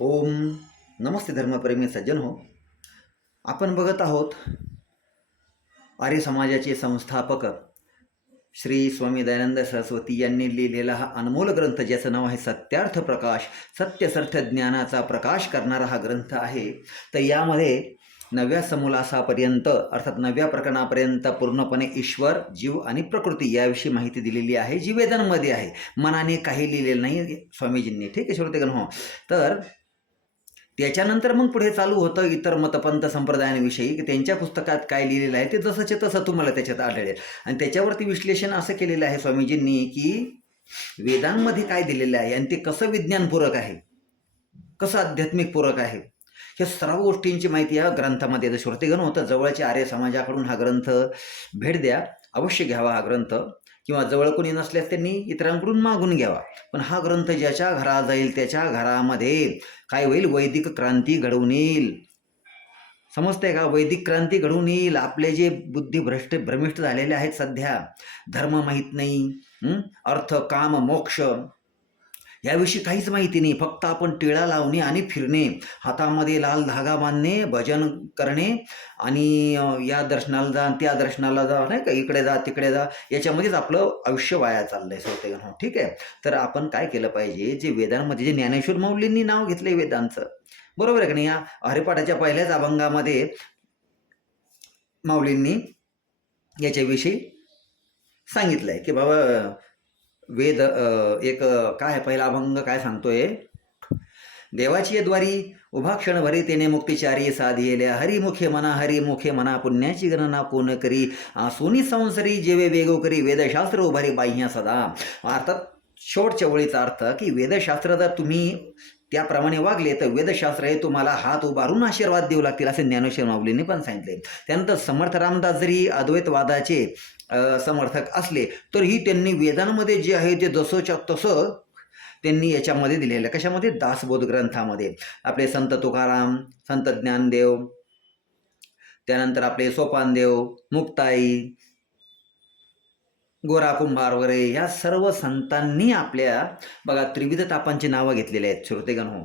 ओम नमस्ते धर्मप्रेमी सज्जन हो आपण बघत आहोत आर्य समाजाचे संस्थापक श्री स्वामी दयानंद सरस्वती यांनी लिहिलेला हा अनमोल ग्रंथ ज्याचं नाव आहे सत्यार्थ प्रकाश सत्यसर्थ ज्ञानाचा प्रकाश करणारा हा ग्रंथ आहे. तर यामध्ये नव्या समोलासापर्यंत अर्थात नव्या प्रकरणापर्यंत पूर्णपणे ईश्वर जीव आणि प्रकृती याविषयी माहिती दिलेली आहे जी वेदांमध्ये आहे. मनाने काही लिहिलेलं नाही स्वामीजींनी. ठीक आहे श्रोतेगण हो. तर त्याच्यानंतर मग पुढे चालू होतं इतर मतपंथ संप्रदायांविषयी की त्यांच्या पुस्तकात काय लिहिलेलं आहे ते जसंचे तसं तुम्हाला त्याच्यात आढळेल. आणि त्याच्यावरती विश्लेषण असं केलेलं आहे स्वामीजींनी की वेदांमध्ये काय दिलेलं आहे आणि ते कसं विज्ञानपूरक आहे? कसं आध्यात्मिक पूरक आहे? ह्या सर्व गोष्टींची माहिती या ग्रंथामध्ये येतं श्रोतेगण होतं. जवळच्या आर्य समाजाकडून हा ग्रंथ भेट द्या. अवश्य घ्यावा हा ग्रंथ. किंवा जवळ कोणी नसल्यास त्यांनी इतरांकडून मागून घ्यावा. पण हा ग्रंथ ज्याच्या घरात जाईल त्याच्या घरामध्ये काय होईल? वैदिक क्रांती घडवून येईल. समजतंय का? वैदिक क्रांती घडवून येईल. आपले जे बुद्धी भ्रष्ट भ्रमिष्ट झालेले आहेत सध्या धर्म माहीत नाही अर्थ काम मोक्ष याविषयी काहीच माहिती नाही. फक्त आपण टिळा लावणे आणि फिरणे हातामध्ये लाल धागा बांधणे भजन करणे आणि या दर्शनाला जा त्या दर्शनाला जा नाही का? इकडे जा तिकडे जा याच्यामध्येच आपलं आयुष्य वाया चाललंय सोते हो ठीक आहे? तर आपण काय केलं पाहिजे? जे वेदांमध्ये जे ज्ञानेश्वर माऊलींनी नाव घेतलंय वेदांचं. बरोबर आहे का नाही? या हरिपाठाच्या पहिल्याच अभंगामध्ये माऊलींनी याच्याविषयी सांगितलंय की बाबा वेद एक काय पहिला अभंग काय सांगतोय? देवाची द्वारी उभा क्षण भरी तेने मुक्तिचारी साधिलेल्या हरिमुखे मना हरिमुखे मना पुण्याची गणना कोण करी? सोनी संसरी जेवे वेगो करी वेदशास्त्र उभारी बाह्य सदा. अर्थात शेवटच्या ओळीचा अर्थ की वेदशास्त्र जर तुम्ही त्याप्रमाणे वागले तर वेदशास्त्र हे तुम्हाला हात उभारून आशीर्वाद देऊ लागतील असे ज्ञानेश्वर माऊलींनी पण सांगितले. त्यानंतर समर्थ रामदास जरी अद्वैतवादाचे समर्थक असले तरीही त्यांनी वेदांमध्ये जे आहे ते जसंच्या तसं त्यांनी याच्यामध्ये दिलेलं आहे. कशामध्ये? दासबोध ग्रंथामध्ये. आपले संत तुकाराम संत ज्ञानदेव त्यानंतर आपले सोपानदेव मुक्ताई गोरा कुंभार वगैरे या सर्व संतांनी आपल्या बघा त्रिविध तापांची नावं घेतलेली आहेत श्रोतेगण हो.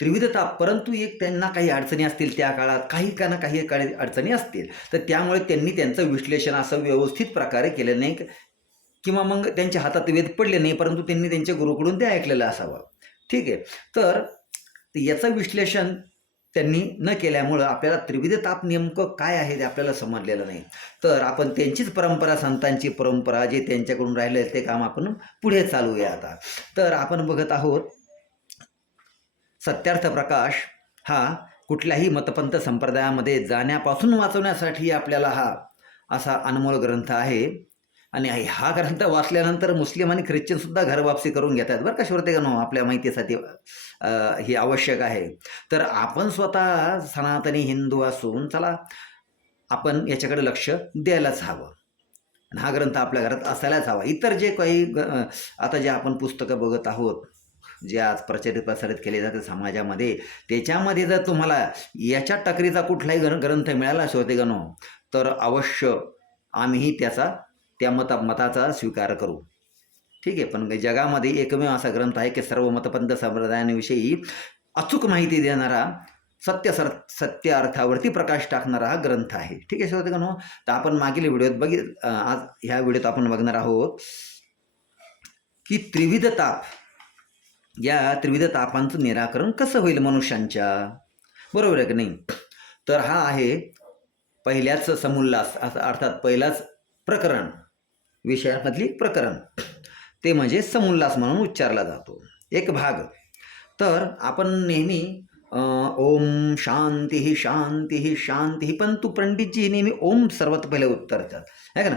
त्रिविध ताप परंतु एक त्यांना काही अडचणी असतील त्या काळात काही का ना काही काळी अडचणी असतील तर त्यामुळे त्यांनी त्यांचं विश्लेषण असं व्यवस्थित प्रकारे केलं नाही किंवा मग त्यांच्या हातात वेद पडले नाही परंतु त्यांनी त्यांच्या गुरुकडून ते ऐकलेलं असावं. ठीक आहे. तर याचं विश्लेषण त्यांनी न केल्यामुळं आपल्याला त्रिविध ताप नेमकं काय आहे ते आपल्याला समजलेलं नाही. तर आपण त्यांचीच परंपरा संतांची परंपरा जे त्यांच्याकडून राहिले ते काम आपण पुढे चालूया आता. तर आपण बघत आहोत सत्यार्थ प्रकाश हा कुठल्याही मतपंथ संप्रदायामध्ये जाण्यापासून वाचवण्यासाठी आपल्याला हा असा अनमोल ग्रंथ आहे. आणि हा ग्रंथ वाचल्यानंतर मुस्लिम आणि ख्रिश्चनसुद्धा घरवापसी करून घेतात. बरं का श्रोते आपल्या माहितीसाठी हे आवश्यक आहे. तर आपण स्वतः सनातनी हिंदू असून चला आपण याच्याकडे लक्ष द्यायलाच हवं. आणि हा ग्रंथ आपल्या घरात असायलाच हवा. इतर जे काही ग- आता जे आपण पुस्तकं बघत आहोत जे आज प्रचलित प्रसारित केले जाते समाजामध्ये त्याच्यामध्ये जर तुम्हाला याच्या टकरीचा कुठलाही ग्र- ग्रंथ मिळाला श्रोतेगणो तर अवश्य आम्हीही त्याचा त्या मता मताचा स्वीकार करू. ठीक आहे पण जगामध्ये एकमेव असा ग्रंथ आहे की सर्व मतपंथ संप्रदायांविषयी अचूक माहिती देणारा सत्य सर सत्य अर्थावरती प्रकाश टाकणारा हा ग्रंथ आहे. ठीक आहे श्रोते गणो तर आपण मागील व्हिडिओत बघित आज ह्या व्हिडिओत आपण बघणार आहोत की त्रिविध ताप या त्रिविध तापांचं निराकरण कसं होईल मनुष्यांच्या? बरोबर आहे की नाही? तर हा आहे पहिल्याच समुल्लास असं अर्थात पहिलाच प्रकरण. विषयामधली प्रकरण. ते म्हणजे समुल्लास म्हणून उच्चारला जातो. एक भाग. तर आपण नेहमी अं, ओम शांती शांती शांती पण तू पंडितजी नेहमी ओम सर्वात पहिले उत्तरतात आहे का ना?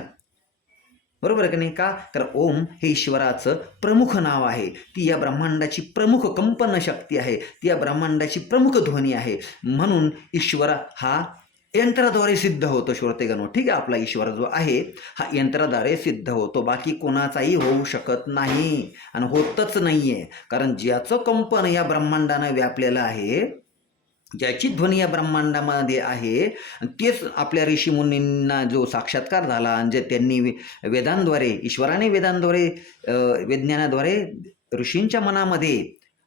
बरोबर आहे का नाही? का? तर ओम हे ईश्वराचं प्रमुख नाव आहे. ती या ब्रह्मांडाची प्रमुख कंपन शक्ती आहे. ती या ब्रह्मांडाची प्रमुख ध्वनी आहे. म्हणून ईश्वर हा यंत्राद्वारे सिद्ध होतो श्रोतेगणो. ठीक आहे आपला ईश्वर जो आहे हा यंत्राद्वारे सिद्ध होतो. बाकी कोणाचाही होऊ शकत नाही आणि होतच नाही आहे कारण ज्याचं कंपन या ब्रह्मांडानं व्यापलेलं आहे ज्याची ध्वनी या ब्रह्मांडामध्ये आहे तेच आपल्या ऋषीमुनींना जो साक्षात्कार झाला आणि जे त्यांनी वेदांद्वारे ईश्वराने वेदांद्वारे विज्ञानाद्वारे ऋषींच्या मनामध्ये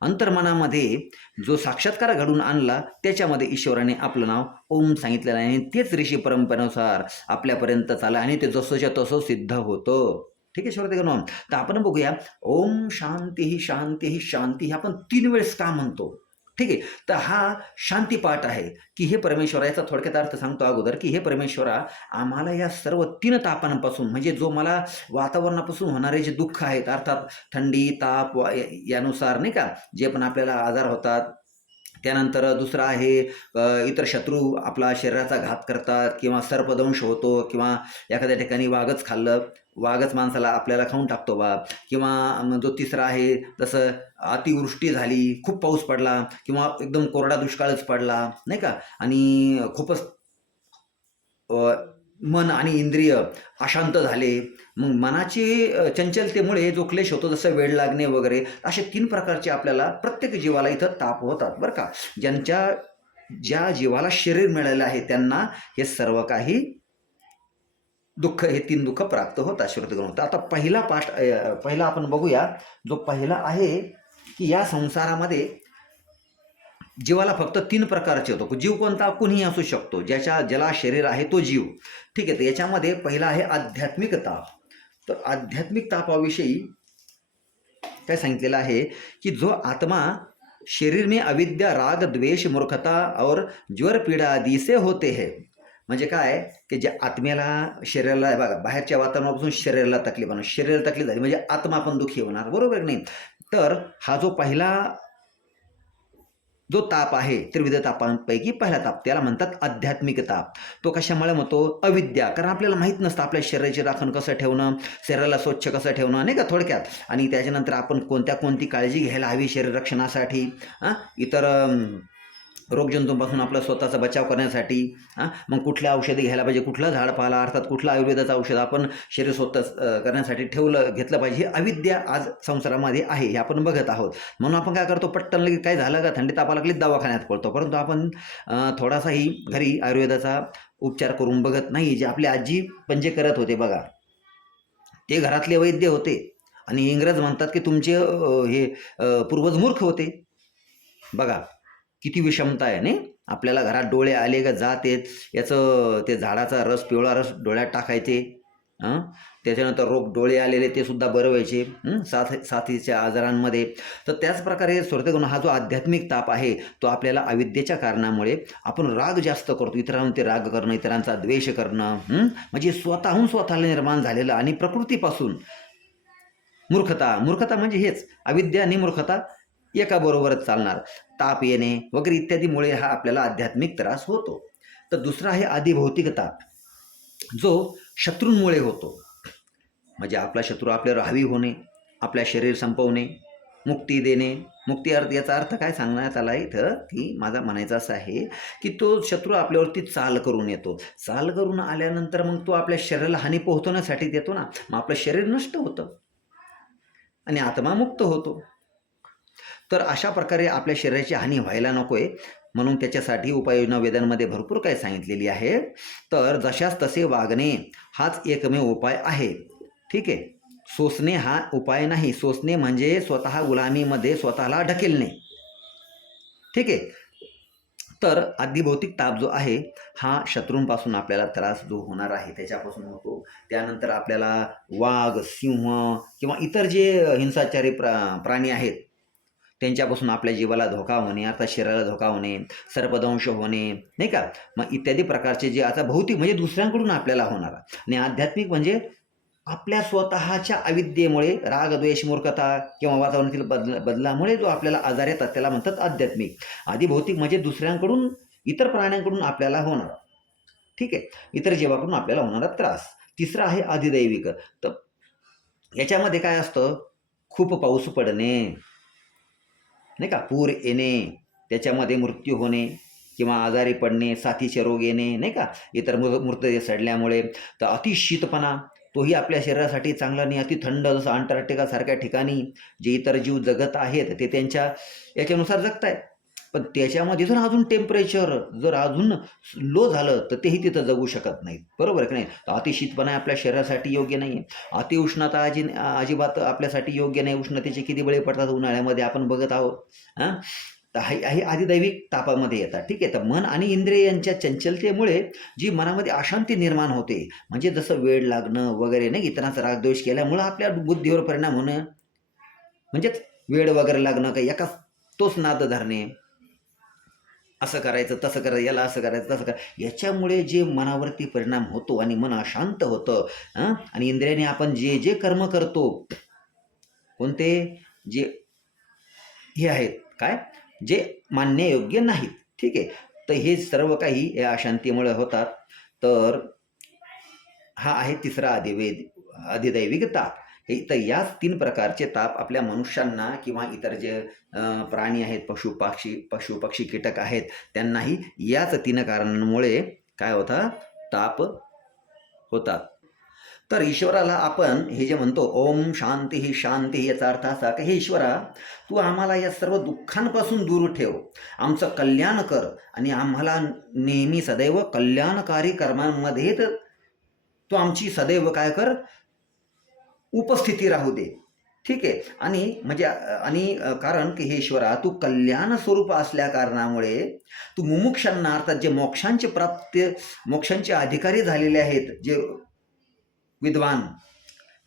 अंतर्मनामध्ये जो साक्षात्कार घडून आणला त्याच्यामध्ये ईश्वराने आपलं नाव ओम सांगितलेलं आहे. आणि तेच ऋषी परंपरेनुसार आपल्यापर्यंत चाललं आणि ते जसंच्या तसं सिद्ध होतं. ठीक आहे श्रोते गण. तर आपण बघूया ओम शांती ही शांती ही शांती ही आपण तीन वेळेस का म्हणतो? ठीक आहे. तर हा शांती पाठ आहे की हे परमेश्वराचा थोडक्यात अर्थ सांगतो अगोदर की हे परमेश्वरा आम्हाला या सर्व तीन तापांपासून म्हणजे जो मला वातावरणापासून होणारे जे दुःख आहेत अर्थात थंडी ताप वा- यानुसार नाही का जे पण आपल्याला आजार होतात त्यानंतर दुसरं आहे इतर शत्रू आपला शरीराचा घात करतात किंवा सर्पदंश होतो किंवा एखाद्या ठिकाणी वाघच खाल्लं वाघच माणसाला आपल्याला खाऊन टाकतो बा. किंवा जो तिसरा आहे जसं अतिवृष्टी झाली खूप पाऊस पडला किंवा एकदम कोरडा दुष्काळच पडला नाही का? आणि खूपच मन आणि इंद्रिय अशांत झाले. मग मनाची चंचलतेमुळे जो क्लेश होतो जसं वेळ लागणे वगैरे असे तीन प्रकारचे आपल्याला प्रत्येक जीवाला इथं ताप होतात बरं का. ज्यांच्या ज्या जीवाला शरीर मिळालं आहे त्यांना हे सर्व काही दुःख हे तीन दुःख प्राप्त होतात श्रोतगण होतं आता पहिला पाठ पहिला आपण बघूया. जो पहिला आहे की या संसारामध्ये जीवाला फक्त तीन प्रकारचे होतो जीव कोणता? कुणीही असू शकतो. ज्याच्या ज्याला शरीर आहे तो जीव. ठीक आहे तर याच्यामध्ये पहिला आहे आध्यात्मिक ताप तर आध्यात्मिक तापाविषयी काय सांगितलेलं आहे की जो आत्मा शरीर में अविद्या राग द्वेष मूर्खता और ज्वर पीडा आदी से होते है. म्हणजे काय? की जे आत्म्याला शरीराला बघा बाहेरच्या वातावरणापासून शरीराला तकलीफ होणार. शरीराला तकलीफ झाली म्हणजे आत्मा पण दुखी होणार. बरोबर नाही? तर हा जो पहिला जो ताप आहे त्रिविध तापांपैकी पहिला ताप त्याला म्हणतात आध्यात्मिक ताप. तो कशामुळे म्हणतो अविद्या. कारण आपल्याला माहीत नसतं आपल्या शरीराची राखण कसं ठेवणं शरीराला स्वच्छ कसं ठेवणं नाही का थोडक्यात? आणि त्याच्यानंतर आपण कोणत्या कोणती काळजी घ्यायला हवी शरीर रक्षणासाठी इतर रोगजंतूंपासून आपला स्वतःचा बचाव करण्यासाठी हां? मग कुठल्या औषधी घ्यायला पाहिजे कुठलं झाड पाला अर्थात कुठलं आयुर्वेदाचं औषध आपण शरीर स्वतः करण्यासाठी ठेवलं घेतलं पाहिजे ही अविद्या आज संसारामध्ये आहे हे आपण बघत आहोत. म्हणून आपण काय करतो पटकन लगेच काय झालं का थंडी तापा लागली दवाखान्यात पडतो परंतु आपण थोडासाही घरी आयुर्वेदाचा उपचार करून बघत नाही जे आपली आजी पंजे करत होते बघा. ते घरातले वैद्य होते. आणि इंग्रज म्हणतात की तुमचे हे पूर्वज मूर्ख होते. बघा. किती विषमता आहे नाही? आपल्याला घरात डोळे आले का जात येत याचं ते झाडाचा रस पिवळा रस डोळ्यात टाकायचे हां? त्याच्यानंतर रोग डोळे आलेले ते सुद्धा बरं व्हायचे साथ साथीच्या आजारांमध्ये. तर त्याचप्रकारे स्वर्तगुण हा जो आध्यात्मिक ताप आहे तो आपल्याला अविद्येच्या कारणामुळे आपण राग जास्त करतो. इतरांवरती राग करणं इतरांचा द्वेष करणं म्हणजे स्वतःहून स्वतःला निर्माण झालेलं आणि प्रकृतीपासून मूर्खता मूर्खता म्हणजे हेच अविद्या आणि मूर्खता एकाबरोबरच चालणार. ताप येणे वगैरे इत्यादीमुळे हा आपल्याला आध्यात्मिक त्रास होतो. तर दुसरा आहे आधिभौतिक ताप. जो शत्रूंमुळे होतो. म्हणजे आपला शत्रू आपल्यावर हावी होणे आपल्या शरीर संपवणे मुक्ती देणे. मुक्ती अर्थ याचा अर्थ काय सांगण्यात आला इथं? की माझा म्हणायचं असं आहे की तो शत्रू आपल्यावरती चाल करून येतो. चाल करून आल्यानंतर मग तो आपल्या शरीराला हानी पोहोचवण्यासाठी देतो ना. मग आपलं शरीर नष्ट होतं. आणि आत्मा मुक्त होतो. तर अशा प्रकारे आपल्या शरीराची हानी व्हायला नको आहे म्हणून त्याच्यासाठी उपाययोजना वेदांमध्ये भरपूर काय सांगितलेली आहे. तर जशास तसे वागणे हाच एकमेव उपाय आहे. ठीक आहे? सोसणे हा उपाय नाही. सोसणे म्हणजे स्वतः गुलामीमध्ये स्वतःला ढकेलणे. ठीक आहे? तर आदिभौतिक ताप जो आहे हा शत्रूंपासून आपल्याला त्रास जो होणार आहे त्याच्यापासून होतो. त्यानंतर आपल्याला वाघ सिंह किंवा इतर जे हिंसाचारी प्रा प्राणी आहेत त्यांच्यापासून आपल्या जीवाला धोका होणे अर्थात शरीराला धोका होणे सर्पदंश होणे नाही का? मग इत्यादी प्रकारचे जे आता भौतिक म्हणजे दुसऱ्यांकडून आपल्याला होणार. आणि आध्यात्मिक म्हणजे आपल्या स्वतःच्या अविद्येमुळे राग द्वेष मूर्खता किंवा वातावरणातील बदल बदलामुळे जो आपल्याला आजार येतात त्याला म्हणतात आध्यात्मिक. आधी भौतिक म्हणजे दुसऱ्यांकडून इतर प्राण्यांकडून आपल्याला होणार. ठीक आहे? इतर जीवाकडून आपल्याला होणारा त्रास. तिसरा आहे अधिदैविक. तर याच्यामध्ये काय असतं? खूप पाऊस पडणे. नाही का? पूर येणे त्याच्यामध्ये मृत्यू होणे किंवा आजारी पडणे साथीचे रोग येणे नाही का? इतर मृ मृतदेह सडल्यामुळे. तर अति शीतपणा तोही आपल्या शरीरासाठी चांगला नाही अति थंड जसं अंटार्क्टिकासारख्या ठिकाणी जे इतर जीव जगत आहेत ते त्यांच्या याच्यानुसार जगत आहेत पण त्याच्यामध्ये जर अजून टेम्परेचर जर अजून लो झालं तर तेही तिथं जगू शकत नाहीत. बरोबर आहे की नाही? तर अतिशीतपणा आपल्या शरीरासाठी योग्य नाही आहे अतिउष्णता अजि अजिबात आपल्यासाठी योग्य नाही. उष्णतेचे किती बळे पडतात उन्हाळ्यामध्ये आपण बघत आहोत हां? तर हे हे आदिदैविक तापामध्ये येतात. ठीक आहे? तर मन आणि इंद्रिय यांच्या चंचलतेमुळे जी मनामध्ये अशांती निर्माण होते म्हणजे जसं वेळ लागणं वगैरे नाही इतरांचा रागद्वेष केल्यामुळं आपल्या बुद्धीवर परिणाम होणं म्हणजेच वेळ वगैरे लागणं काही एकाच तोच नाद धरणे असं करायचं तसं करायचं याला असं करायचं तसं करायचं. याच्यामुळे जे मनावरती परिणाम होतो आणि मन अशांत होतं हां? आणि इंद्रियाने आपण जे जे कर्म करतो कोणते? जे हे आहेत काय? जे मान्ययोग्य नाहीत ठीक आहे? तर हे सर्व काही या अशांतीमुळे होतात. तर हा आहे तिसरा अधिवेद अधिदैविकता हे तर याच तीन प्रकारचे ताप आपल्या मनुष्यांना किंवा इतर जे प्राणी आहेत पशु पक्षी पशु पक्षी कीटक आहेत त्यांनाही याच तीन कारणांमुळे काय होता? ताप होतात तर ईश्वराला आपण हे जे म्हणतो ओम शांती ही शांती याचा अर्थ असा की हे ईश्वरा तू आम्हाला या सर्व दुःखांपासून दूर ठेव. आमचं कल्याण कर आणि आम्हाला नेहमी सदैव कल्याणकारी कर्मांमध्ये तर तू आमची सदैव काय कर? उपस्थिती राहू दे. ठीक आहे? आणि म्हणजे आणि कारण की हे ईश्वरा तू कल्याण स्वरूप असल्या कारणामुळे तू मुमुक्षांना अर्थात जे मोक्षांचे प्राप्त मोक्षांचे अधिकारी झालेले आहेत जे विद्वान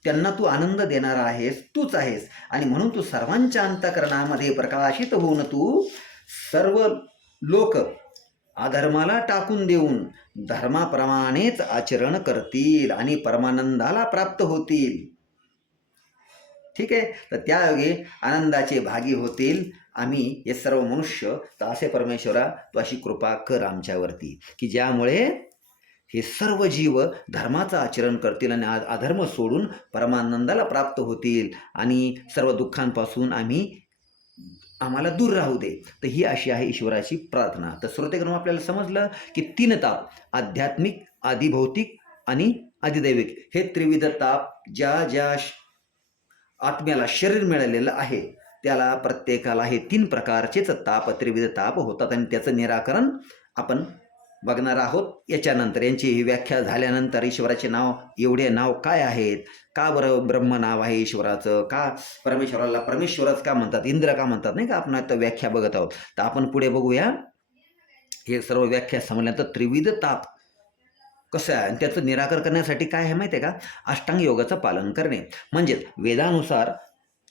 त्यांना तू आनंद देणारा आहेस तूच आहेस. आणि म्हणून तू सर्वांच्या अंतकरणामध्ये प्रकाशित होऊन तू सर्व लोक अधर्माला टाकून देऊन धर्माप्रमाणेच आचरण करतील आणि परमानंदाला प्राप्त होतील. ठीक आहे? तर त्यायोगे आनंदाचे भागी होतील आम्ही हे सर्व मनुष्य. तर असे परमेश्वरा तू अशी कृपा कर आमच्यावरती की ज्यामुळे हे सर्व जीव धर्माचं आचरण करतील आणि आ- अधर्म सोडून परमानंदाला प्राप्त होतील आणि सर्व दुःखांपासून आम्ही आम्हाला दूर राहू दे. तर ही अशी आहे ईश्वराची प्रार्थना. तर श्रोतेक्रम आपल्याला समजलं की तीन ताप आध्यात्मिक आदिभौतिक आणि आदिदैविक. हे त्रिविध ताप ज्या ज्या आत्म्याला शरीर मिळालेलं आहे. त्याला प्रत्येकाला हे तीन प्रकारचेच ताप त्रिविध ताप होतात आणि त्याचं निराकरण आपण बघणार आहोत. याच्यानंतर यांची ही व्याख्या झाल्यानंतर ईश्वराचे नाव एवढे नाव काय आहेत? का बरं ब्रह्म नाव आहे ईश्वराचं? का परमेश्वराला परमेश्वरच का म्हणतात? इंद्र का म्हणतात? नाही का? आपण आता व्याख्या बघत आहोत. तर आपण पुढे बघूया. हे सर्व व्याख्या समजल्यानंतर त्रिविध ताप कसं आहे? आणि त्याचं निराकरण करण्यासाठी काय आहे माहिती आहे का? अष्टांग योगाचं पालन करणे. म्हणजेच वेदानुसार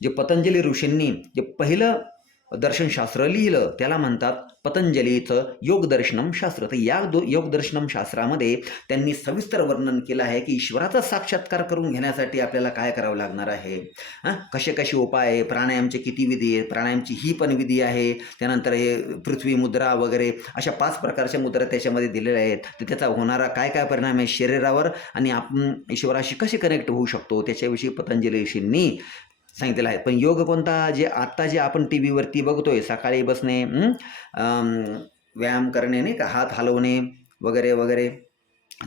जे पतंजली ऋषींनी जे पहिलं दर्शनशास्त्र लिहिलं. त्याला म्हणतात पतंजलीचं योगदर्शनम शास्त्र. तर या दो योगदर्शनम शास्त्रामध्ये त्यांनी सविस्तर वर्णन केलं आहे की ईश्वराचा साक्षात्कार करून घेण्यासाठी आपल्याला काय करावं लागणार आहे? हां? कसे कसे उपाय आहे? प्राणायामचे किती विधी आहे प्राणायामची ही पण विधी आहे. त्यानंतर हे पृथ्वी मुद्रा वगैरे अशा पाच प्रकारच्या मुद्रा त्याच्यामध्ये दिलेल्या आहेत. तर त्याचा होणारा काय काय परिणाम आहे? शरीरावर आणि आपण ईश्वराशी कसे कनेक्ट होऊ शकतो? त्याच्याविषयी पतंजली ऋषींनी सांगितलेलं आहे. पण योग कोणता? जे आत्ता जे आपण टी व्हीवरती बघतोय सकाळी बसणे व्यायाम करणे नाही का? हात हलवणे वगैरे वगैरे.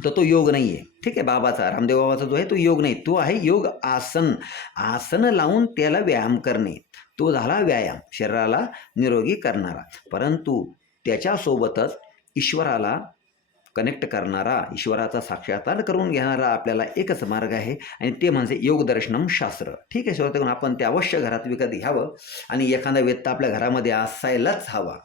तर तो योग नाही आहे ठीक आहे बाबाचा रामदेव बाबाचा जो आहे तो योग नाही. तो आहे योग आसन. आसन लावून त्याला व्यायाम करणे. तो झाला व्यायाम शरीराला निरोगी करणारा. परंतु त्याच्यासोबतच ईश्वराला कनेक्ट करणारा ईश्वराचा साक्षात्कार करून घेणारा आपल्याला एकच मार्ग आहे आणि ते म्हणजे योगदर्शनम शास्त्र. ठीक आहे शेवटी आपण ते अवश्य घरात विकत घ्यावं आणि एखादा वेत्त आपल्या घरामध्ये असायलाच हवा.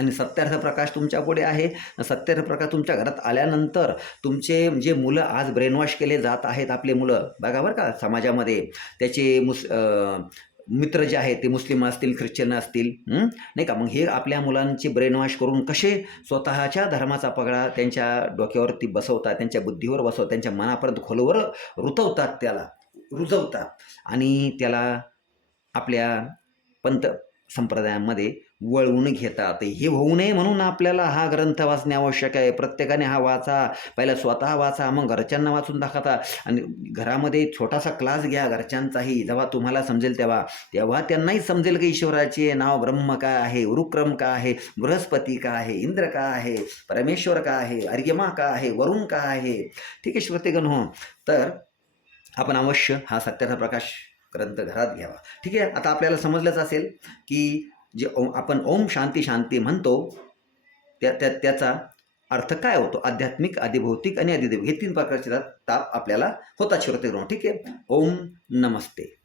आणि सत्यार्थ प्रकाश तुमच्यापुढे आहे. सत्यार्थ प्रकाश तुमच्या घरात आल्यानंतर तुमचे जे मुलं आज ब्रेनवॉश केले जात आहेत आपले मुलं बघा बरं का समाजामध्ये. त्याचे मुस मित्र जे आहेत ते मुस्लिम असतील ख्रिश्चन असतील नाही का? मग हे आपल्या मुलांची ब्रेनवॉश करून कसे स्वतःच्या धर्माचा पगडा त्यांच्या डोक्यावरती बसवतात त्यांच्या बुद्धीवर बसवतात त्यांच्या मनापर्यंत खोलवर रुतवतात त्याला रुजवतात. आणि त्याला आपल्या पंत संप्रदायामध्ये वळवून घेतात. हे होऊ नये म्हणून आपल्याला हा ग्रंथ वाचणे आवश्यक आहे. प्रत्येकाने हा वाचा. पहिला स्वतः वाचा मग घरच्यांना वाचून दाखवता. आणि घरामध्ये छोटासा क्लास घ्या घरच्यांचाही. जेव्हा तुम्हाला समजेल तेव्हा. तेव्हा त्यांनाही समजेल की ईश्वराचे नाव ब्रह्म का आहे? उरुक्रम का आहे? बृहस्पती का आहे? इंद्र का आहे? परमेश्वर का आहे? अर्यमा का आहे? वरुण का आहे? ठीक आहे श्रोतेगण हो. तर आपण अवश्य हा सत्याचा प्रकाश ग्रंथ घरात घ्यावा. ठीक आहे? आता आपल्याला समजलंच असेल की जे ओम आपण ओम शांती शांती म्हणतो त्या त्या त्याचा अर्थ काय होतो? आध्यात्मिक आधिभौतिक आणि अधिदैविक हे तीन प्रकारचे ताप आपल्याला होतात श्रोतेगृह ठीक आहे? ओम नमस्ते.